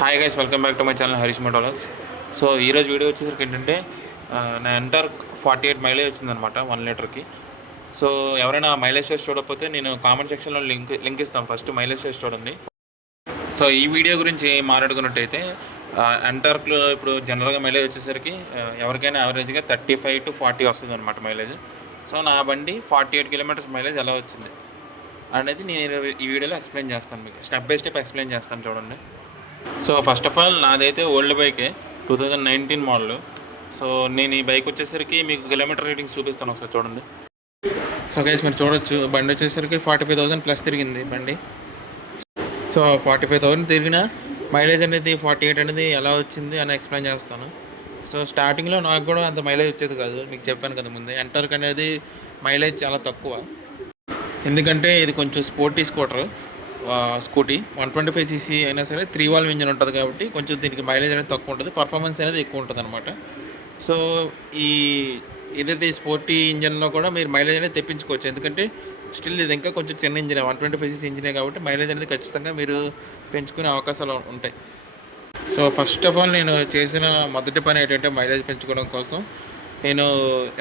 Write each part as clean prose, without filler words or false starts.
Hi guys, welcome back to my channel Harish Motologs. So ఈరోజు video వచ్చేసరికి ఏంటంటే నా ఎంటర్ 48 మైలేజ్ వచ్చిందనమాట 1 లీటర్కి. సో ఎవరైనా మైలేజ్ టెస్ట్ చూడకపోతే నేను కామెంట్ సెక్షన్లో లింక్ ఇస్తాను. ఫస్ట్ మైలేజ్ టెస్ట్ చూడండి. సో ఈ వీడియో గురించి మాట్లాడుకున్నట్టయితే ఎంటర్క్లో ఇప్పుడు జనరల్గా మైలేజ్ వచ్చేసరికి ఎవరికైనా యావరేజ్గా 35 to 40 వస్తుంది అనమాట మైలేజ్. సో నా బండి 48 కిలోమీటర్స్ మైలేజ్ ఎలా వచ్చింది అనేది నేను ఈ వీడియోలో ఎక్స్ప్లెయిన్ చేస్తాను, మీకు స్టెప్ బై స్టెప్ ఎక్స్ప్లెయిన్ చేస్తాను చూడండి. సో ఫస్ట్ ఆఫ్ ఆల్ నాదైతే ఓల్డ్ బైకే, 2019 మోడల్. సో నేను ఈ బైక్ వచ్చేసరికి మీకు కిలోమీటర్ రీడింగ్స్ చూపిస్తాను, ఒకసారి చూడండి. సో గైస్ మీరు చూడొచ్చు, బండి వచ్చేసరికి 45,000 ప్లస్ తిరిగింది బండి. సో 45,000 తిరిగిన మైలేజ్ అనేది 48 అనేది ఎలా వచ్చింది అని ఎక్స్ప్లెయిన్ చేస్తాను. సో స్టార్టింగ్లో నాకు కూడా అంత మైలేజ్ వచ్చేది కాదు, మీకు చెప్పాను కదా ముందే. ఎంటర్క్ అనేది మైలేజ్ చాలా తక్కువ, ఎందుకంటే ఇది కొంచెం స్పోర్టీ స్కూటీ 125cc అయినా సరే 3 వాల్వ్ ఇంజిన్ ఉంటుంది కాబట్టి కొంచెం దీనికి మైలేజ్ అనేది తక్కువ ఉంటుంది, పర్ఫార్మెన్స్ అనేది ఎక్కువ ఉంటుంది అనమాట. సో ఏదైతే స్పోర్టీ ఇంజన్లో కూడా మీరు మైలేజ్ అనేది తెప్పించుకోవచ్చు, ఎందుకంటే స్టిల్ ఇది ఇంకా కొంచెం చిన్న ఇంజిన్ 125cc ఇంజినే కాబట్టి మైలేజ్ అనేది ఖచ్చితంగా మీరు పెంచుకునే అవకాశాలు ఉంటాయి. సో ఫస్ట్ ఆఫ్ ఆల్ నేను చేసిన మొదటి పని ఏంటంటే మైలేజ్ పెంచుకోవడం కోసం నేను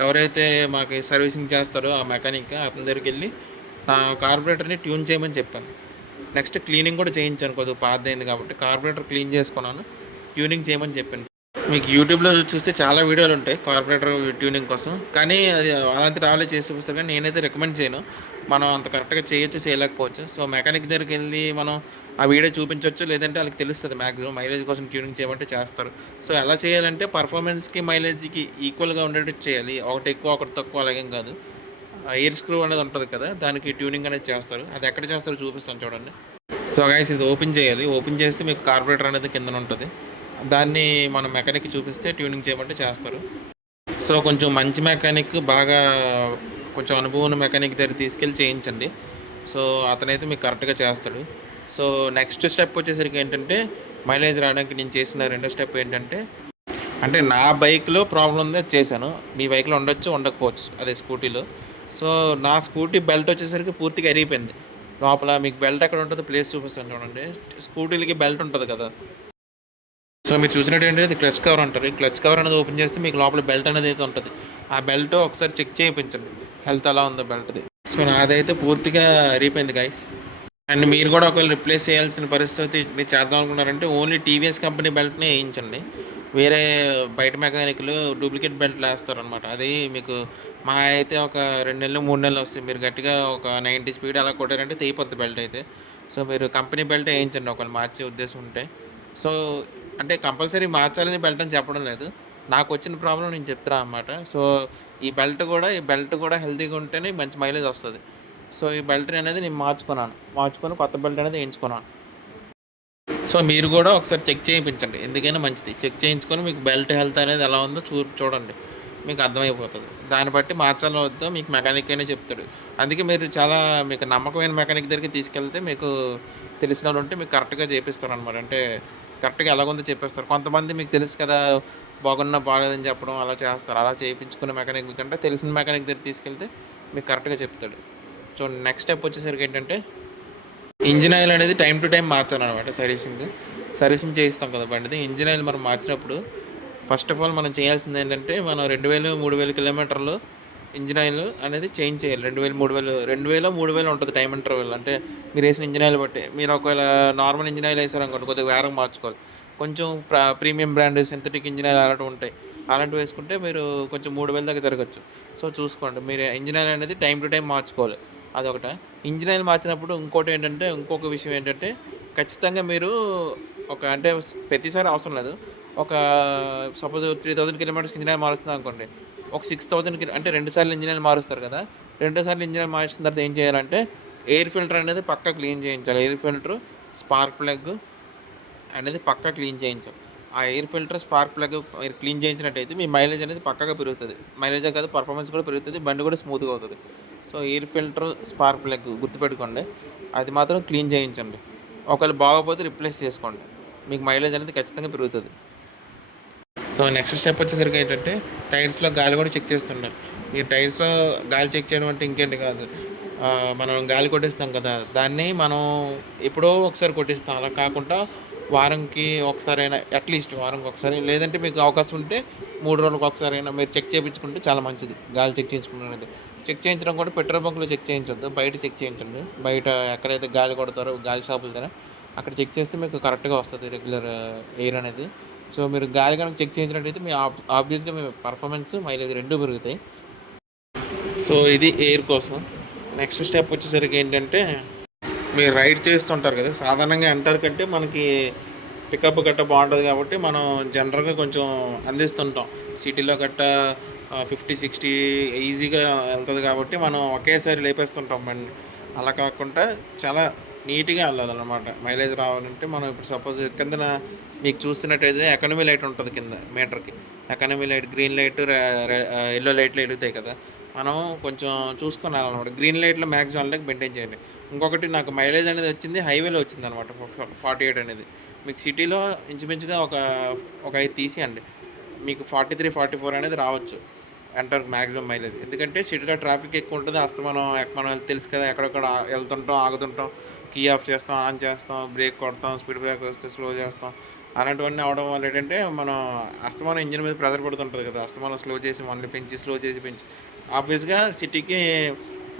ఎవరైతే మాకు సర్వీసింగ్ చేస్తారో ఆ మెకానిక్ అతని దగ్గరికి వెళ్ళి నా కార్బొరేటర్ని ట్యూన్ చేయమని చెప్పాను. నెక్స్ట్ క్లీనింగ్ కూడా చేయించాను, కొద్దిగా పాతదైంది కాబట్టి కార్బొరేటర్ క్లీన్ చేసుకున్నాను, ట్యూనింగ్ చేయమని చెప్పాను. మీకు యూట్యూబ్లో చూస్తే చాలా వీడియోలు ఉంటాయి కార్బొరేటర్ ట్యూనింగ్ కోసం, కానీ అది అలాంటి రావాలే చేసి చూపిస్తారు. కానీ నేనైతే రికమెండ్ చేయను, మనం అంత కరెక్ట్గా చేయలేకపోవచ్చు. సో మెకానిక్ దగ్గరికి వెళ్ళి మనం ఆ వీడియో చూపించవచ్చు, లేదంటే వాళ్ళకి తెలుస్తుంది మ్యాక్సిమం మైలేజ్ కోసం ట్యూనింగ్ చేయమంటే చేస్తారు. సో ఎలా చేయాలంటే పర్ఫార్మెన్స్కి మైలేజ్కి ఈక్వల్గా ఉండేటట్టు చేయాలి, ఒకటి ఎక్కువ ఒకటి తక్కువ అలాగేం కాదు. ఎయిర్ స్క్రూ అనేది ఉంటుంది కదా, దానికి ట్యూనింగ్ అనేది చేస్తారు. అది ఎక్కడ చేస్తారో చూపిస్తాను చూడండి. సో గైస్ ఇది ఓపెన్ చేయాలి, ఓపెన్ చేస్తే మీకు కార్బొరేటర్ అనేది కింద ఉంటుంది, దాన్ని మనం మెకానిక్ చూపిస్తే ట్యూనింగ్ చేయమంటే చేస్తారు. సో కొంచెం మంచి మెకానిక్, బాగా కొంచెం అనుభవం ఉన్న మెకానిక్ దగ్గర తీసుకెళ్ళి చేయించండి. సో అతనైతే మీకు కరెక్ట్గా చేస్తాడు. సో నెక్స్ట్ స్టెప్ వచ్చేసరికి ఏంటంటే మైలేజ్ రావడానికి నేను చేసిన రెండో స్టెప్ ఏంటంటే, అంటే నా బైక్లో ప్రాబ్లం ఉంది అది చేశాను, మీ బైక్లో ఉండొచ్చు ఉండకపోవచ్చు అదే స్కూటీలో. సో నా స్కూటీ బెల్ట్ వచ్చేసరికి పూర్తిగా అరిగిపోయింది. లోపల మీకు బెల్ట్ ఎక్కడ ఉంటుందో ప్లేస్ చూపిస్తాను చూడండి. స్కూటీలకి బెల్ట్ ఉంటుంది కదా, సో మీరు చూసినట్టు ఏంటంటే ఇది క్లచ్ కవర్ అంటారు. ఈ క్లచ్ కవర్ అనేది ఓపెన్ చేస్తే మీకు లోపల బెల్ట్ అనేది అయితే ఉంటుంది. ఆ బెల్ట్ ఒకసారి చెక్ చేయించండి, హెల్త్ ఎలా ఉందో బెల్ట్ది. సో నాదైతే పూర్తిగా అరిగిపోయింది గైస్. అండ్ మీరు కూడా ఒకవేళ రిప్లేస్ చేయాల్సిన పరిస్థితి మీరు చేద్దాం అనుకున్నారంటే ఓన్లీ టీవీఎస్ కంపెనీ బెల్ట్నే వేయించండి. వేరే బయట మెకానిక్లు డూప్లికేట్ బెల్ట్లు వేస్తారనమాట. అది మీకు మా అయితే ఒక 2 నెలలు 3 నెలలు వస్తాయి. మీరు గట్టిగా ఒక 90 స్పీడ్ అలా కొట్టారంటే తెగిపోద్ది బెల్ట్ అయితే. సో మీరు కంపెనీ బెల్ట్ వేయించండి ఒకవేళ మార్చే ఉద్దేశం ఉంటే. సో అంటే కంపల్సరీ మార్చాలని బెల్ట్ అని చెప్పడం లేదు, నాకు వచ్చిన ప్రాబ్లం నేను చెప్తాను అన్నమాట. సో ఈ బెల్ట్ కూడా హెల్తీగా ఉంటేనే మంచి మైలేజ్ వస్తుంది. సో ఈ బెల్ట్ అనేది నేను మార్చుకొని కొత్త బెల్ట్ అనేది వేయించుకున్నాను. సో మీరు కూడా ఒకసారి చెక్ చేయించండి, ఎందుకైనా మంచిది. చెక్ చేయించుకొని మీకు బెల్ట్ హెల్త్ అనేది ఎలా ఉందో చూడండి, మీకు అర్థమైపోతుంది. దాన్ని బట్టి మార్చాలో వద్దో మీకు మెకానిక్ అయినా చెప్తాడు. అందుకే మీరు మీకు నమ్మకమైన మెకానిక్ దగ్గరికి తీసుకెళ్తే మీకు తెలిసిన వాళ్ళు ఉంటే మీకు కరెక్ట్గా చేపిస్తారు అనమాట. అంటే కరెక్ట్గా ఎలాగుందో చెప్పేస్తారు. కొంతమంది మీకు తెలుసు కదా, బాగున్నా బాగాలేదని చెప్పడం అలా చేస్తారు. అలా చేయించుకునే మెకానిక్ కంటే తెలిసిన మెకానిక్ దగ్గర తీసుకెళ్తే మీకు కరెక్ట్గా చెప్తాడు. సో నెక్స్ట్ స్టెప్ వచ్చేసరికి ఏంటంటే ఇంజిన్ ఆయిల్ అనేది టైం టు టైం మార్చాలన్నమాట. సర్వీసింగ్ చేయిస్తాం కదా బండిది. ఇంజిన్ ఆయిల్ మనం మార్చినప్పుడు ఫస్ట్ ఆఫ్ ఆల్ మనం చేయాల్సింది ఏంటంటే, మనం 2000-3000 కిలోమీటర్లు ఇంజిన్ ఆయిల్ అనేది చేంజ్ చేయాలి. 2000-3000 ఉంటుంది టైం ఇంటర్వెల్. అంటే మీరు వేసిన ఇంజిన్ ఆయిల్ బట్టి, మీరు ఒకవేళ నార్మల్ ఇంజిన్ ఆయిల్ వేసారనుకోండి కొద్దిగా వేరం మార్చుకోవాలి. కొంచెం premium brand synthetic engine oil అలాంటివి ఉంటాయి, అలాంటివి వేసుకుంటే మీరు కొంచెం 3000 దాకా తిరగచ్చు. సో చూసుకోండి, మీరు ఇంజిన్ ఆయిల్ అనేది టైం టు టైం మార్చుకోవాలి. అదొకటి. ఇంజిన్ ఆయిల్ మార్చినప్పుడు ఇంకొక విషయం ఏంటంటే, ఖచ్చితంగా మీరు అంటే ప్రతిసారి అవసరం లేదు, ఒక సపోజ్ 3000 కిలోమీటర్స్ ఇంజిన్ ఆయిల్ మారుస్తుంది అనుకోండి, ఒక 6000 అంటే 2 సార్లు ఇంజిన్ ఆయిల్ మారుస్తారు కదా. 2 సార్లు ఇంజిన్ ఆయిల్ మార్చిన తర్వాత ఏం చేయాలంటే, ఎయిర్ ఫిల్టర్ అనేది పక్కా క్లీన్ చేయించాలి. ఎయిర్ ఫిల్టర్, స్పార్క్ ప్లగ్ అనేది పక్కా క్లీన్ చేయించాలి. ఆ ఎయిర్ ఫిల్టర్, స్పార్క్ ప్లగ్ మీరు క్లీన్ చేయించినట్టయితే మీ మైలేజ్ అనేది పక్కగా పెరుగుతుంది. మైలేజే కాదు, పర్ఫార్మెన్స్ కూడా పెరుగుతుంది, బండి కూడా స్మూత్గా అవుతుంది. So air filter, spark plug గుర్తుపెట్టుకోండి, అది మాత్రం క్లీన్ చేయించండి. ఒకవేళ బాగోపోతే రిప్లేస్ చేసుకోండి, మీకు మైలేజ్ అనేది ఖచ్చితంగా పెరుగుతుంది. సో నెక్స్ట్ స్టెప్ వచ్చేసరికి ఏంటంటే, టైర్స్లో గాలి కూడా చెక్ చేస్తుండాలి. ఈ టైర్స్లో గాలి చెక్ చేయడం అంటే ఇంకేంటి కాదు, మనం గాలి కొట్టిస్తాం కదా, దాన్ని మనం ఎప్పుడో ఒకసారి కొట్టిస్తాం. అలా కాకుండా వారంకి ఒకసారైనా, అట్లీస్ట్ వారంకి ఒకసారి, లేదంటే మీకు అవకాశం ఉంటే 3 రోజులకు ఒకసారైనా మీరు చెక్ చేయించుకుంటే చాలా మంచిది. గాలి చెక్ చేయించుకునేది. చెక్ చేయించడం కూడా పెట్రోల్ బంక్లో చెక్ చేయించొద్దు, బయట చెక్ చేయించండి. బయట ఎక్కడైతే గాలి కొడతారో గాలి షాపుల దగ్గర అక్కడ చెక్ చేస్తే మీకు కరెక్ట్గా వస్తుంది రెగ్యులర్ ఎయిర్ అనేది. సో మీరు గాలి కనుక చెక్ చేయించినట్టయితే మీ ఆబ్వియస్గా మీ పర్ఫార్మెన్స్, మైలేజ్ రెండూ పెరుగుతాయి. సో ఇది ఎయిర్ కోసం. నెక్స్ట్ స్టెప్ వచ్చేసరికి ఏంటంటే, మీరు రైడ్ చేస్తుంటారు కదా, సాధారణంగా ఎంటర్ కంటే మనకి పికప్ గట్ట బాగుంటుంది కాబట్టి మనం జనరల్గా కొంచెం అందిస్తుంటాం. సిటీలో గట్ట 50-60 ఈజీగా వెళ్తుంది కాబట్టి మనం ఒకేసారి లేపేస్తుంటాం బండి. అలా కాకుండా చాలా నీట్గా వెళ్ళాలన్నమాట. మైలేజ్ రావాలంటే మనం ఇప్పుడు సపోజ్ కిందన మీకు చూస్తున్నట్టయితే ఎకానమీ లైట్ ఉంటుంది కింద మీటర్కి. Economy light, green light, yellow లైట్లు వెలుగుతాయి కదా, మనం కొంచెం చూసుకొని వెళ్ళాలన్నమాట. గ్రీన్ లైట్లో మ్యాక్సిమం వెళ్ళడానికి మెయింటైన్ చేయండి. ఇంకొకటి, నాకు మైలేజ్ అనేది వచ్చింది హైవేలో వచ్చింది అనమాట 48 అనేది. మీకు సిటీలో ఇంచుమించుగా ఒక 5 తీసేయండి, మీకు 43-44 అనేది రావచ్చు ఎంటర్ మ్యాక్సిమం మైలేజ్. ఎందుకంటే సిటీలో ట్రాఫిక్ ఎక్కువ ఉంటుంది, మనం తెలుసు కదా, ఎక్కడెక్కడ వెళ్తుంటాం, ఆగుతుంటాం, కీ ఆఫ్ చేస్తాం, ఆన్ చేస్తాం, బ్రేక్ కొడతాం, స్పీడ్ బ్రేక్ వస్తే స్లో చేస్తాం. అలాంటివన్నీ అవడం వల్ల ఏంటంటే మనం అస్తమానం ఇంజిన్ మీద ప్రెజర్ పడుతుంటుంది కదా, అస్తమానం స్లో చేసి మళ్ళీ పెంచి, స్లో చేసి పెంచి, ఆబ్వియస్గా సిటీకి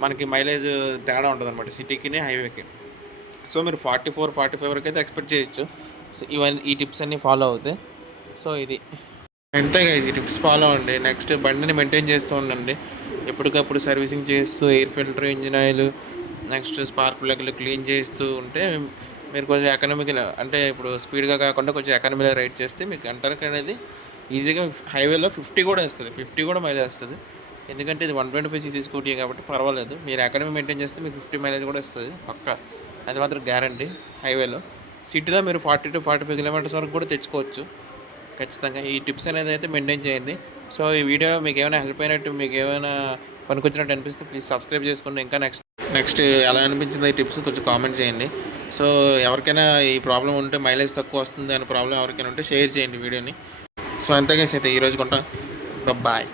మనకి మైలేజ్ తేడా ఉంటుంది అనమాట, సిటీకి హైవేకి. సో మీరు 44-45 వరకు అయితే ఎక్స్పెక్ట్ చేయొచ్చు. సో ఈ టిప్స్ అన్నీ ఫాలో అవుతాయి. సో ఇది అంతే గైస్, ఈ టిప్స్ ఫాలో అవ్వండి. నెక్స్ట్ బండిని మెయింటైన్ చేస్తూ ఉండండి, ఎప్పటికప్పుడు సర్వీసింగ్ చేస్తూ, air filter, engine oil, next spark ప్లగ్లు క్లీన్ చేస్తూ ఉంటే మీరు కొంచెం ఎకనామికల్, అంటే ఇప్పుడు స్పీడ్గా కాకుండా కొంచెం ఎకనామికల్ రైడ్ చేస్తే మీకు ఎంటర్క్ అనేది ఈజీగా హైవేలో 50 కూడా వస్తుంది, 50 కూడా మైలేజ్ వస్తుంది. ఎందుకంటే ఇది 125cc స్కూటీ కాబట్టి పర్వాలేదు. మీరు ఎకనమీ మెయింటైన్ చేస్తే మీకు 50 మైలేజ్ కూడా వస్తుంది పక్కా, అది మాత్రం గ్యారంటీ. హైవేలో, సిటీలో మీరు 40-45 కిలోమీటర్స్ వరకు కూడా తెచ్చుకోవచ్చు ఖచ్చితంగా. ఈ టిప్స్ అనేది అయితే మెయింటైన్ చేయండి. సో ఈ వీడియో మీకు ఏమైనా హెల్ప్ అయినట్టు, మీకు ఏమైనా పనికొచ్చినట్టు అనిపిస్తే ప్లీజ్ సబ్స్క్రైబ్ చేసుకోండి. ఇంకా నెక్స్ట్ ఎలా అనిపించింది ఈ టిప్స్ కొంచెం కామెంట్ చేయండి. సో ఎవరికైనా ఈ ప్రాబ్లం ఉంటే, మైలేజ్ తక్కువ వస్తుంది అనే ప్రాబ్లం ఎవరికైనా ఉంటే షేర్ చేయండి వీడియోని. సో అంతేగా అయితే ఈరోజు కొంటా, బాయ్.